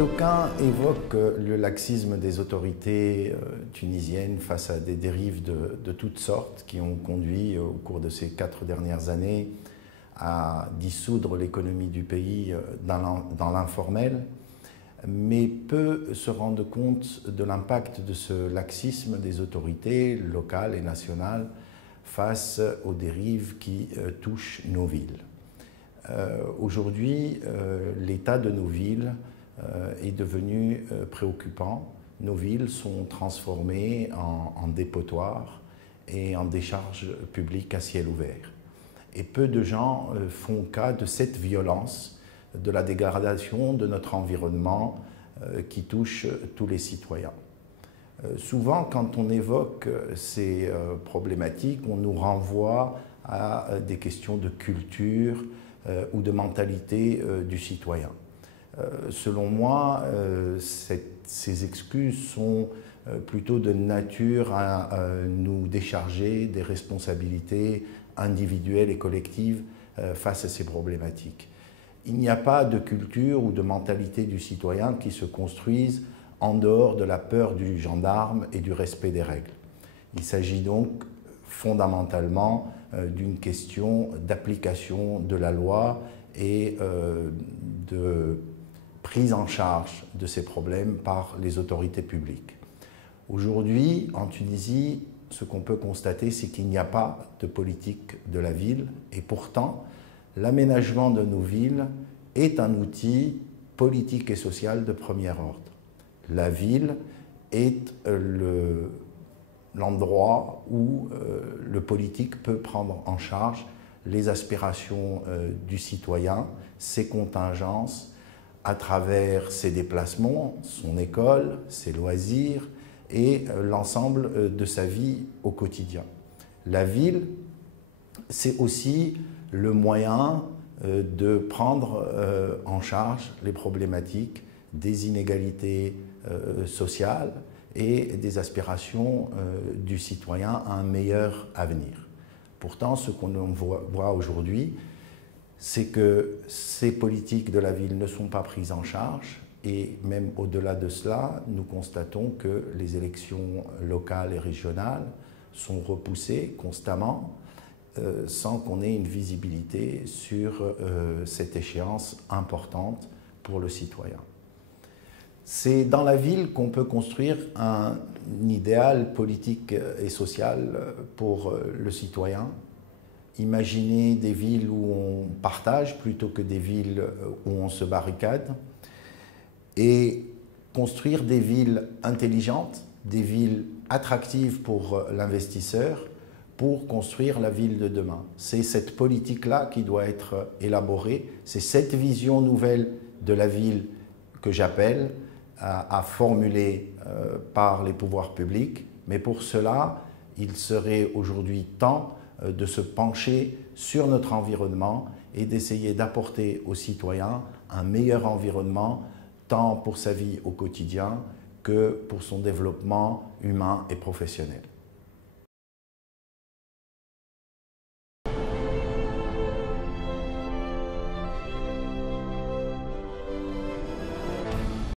D'aucuns évoquent le laxisme des autorités tunisiennes face à des dérives de toutes sortes qui ont conduit au cours de ces 4 dernières années à dissoudre l'économie du pays dans l'informel, mais peu se rendent compte de l'impact de ce laxisme des autorités locales et nationales face aux dérives qui touchent nos villes. Aujourd'hui, l'état de nos villes est devenu préoccupant. Nos villes sont transformées en dépotoirs et en décharges publiques à ciel ouvert. Et peu de gens font cas de cette violence, de la dégradation de notre environnement qui touche tous les citoyens. Souvent, quand on évoque ces problématiques, on nous renvoie à des questions de culture ou de mentalité du citoyen. Selon moi, ces excuses sont plutôt de nature à nous décharger des responsabilités individuelles et collectives face à ces problématiques. Il n'y a pas de culture ou de mentalité du citoyen qui se construise en dehors de la peur du gendarme et du respect des règles. Il s'agit donc fondamentalement d'une question d'application de la loi et de prise en charge de ces problèmes par les autorités publiques. Aujourd'hui, en Tunisie, ce qu'on peut constater, c'est qu'il n'y a pas de politique de la ville et pourtant, l'aménagement de nos villes est un outil politique et social de premier ordre. La ville est l'endroit où le politique peut prendre en charge les aspirations du citoyen, ses contingences, à travers ses déplacements, son école, ses loisirs et l'ensemble de sa vie au quotidien. La ville, c'est aussi le moyen de prendre en charge les problématiques des inégalités sociales et des aspirations du citoyen à un meilleur avenir. Pourtant, ce qu'on voit aujourd'hui, c'est que ces politiques de la ville ne sont pas prises en charge et même au-delà de cela, nous constatons que les élections locales et régionales sont repoussées constamment sans qu'on ait une visibilité sur cette échéance importante pour le citoyen. C'est dans la ville qu'on peut construire un idéal politique et social pour le citoyen. Imaginer des villes où on partage plutôt que des villes où on se barricade et construire des villes intelligentes, des villes attractives pour l'investisseur pour construire la ville de demain. C'est cette politique-là qui doit être élaborée, c'est cette vision nouvelle de la ville que j'appelle à formuler par les pouvoirs publics, mais pour cela, il serait aujourd'hui temps de se pencher sur notre environnement et d'essayer d'apporter aux citoyens un meilleur environnement, tant pour sa vie au quotidien que pour son développement humain et professionnel.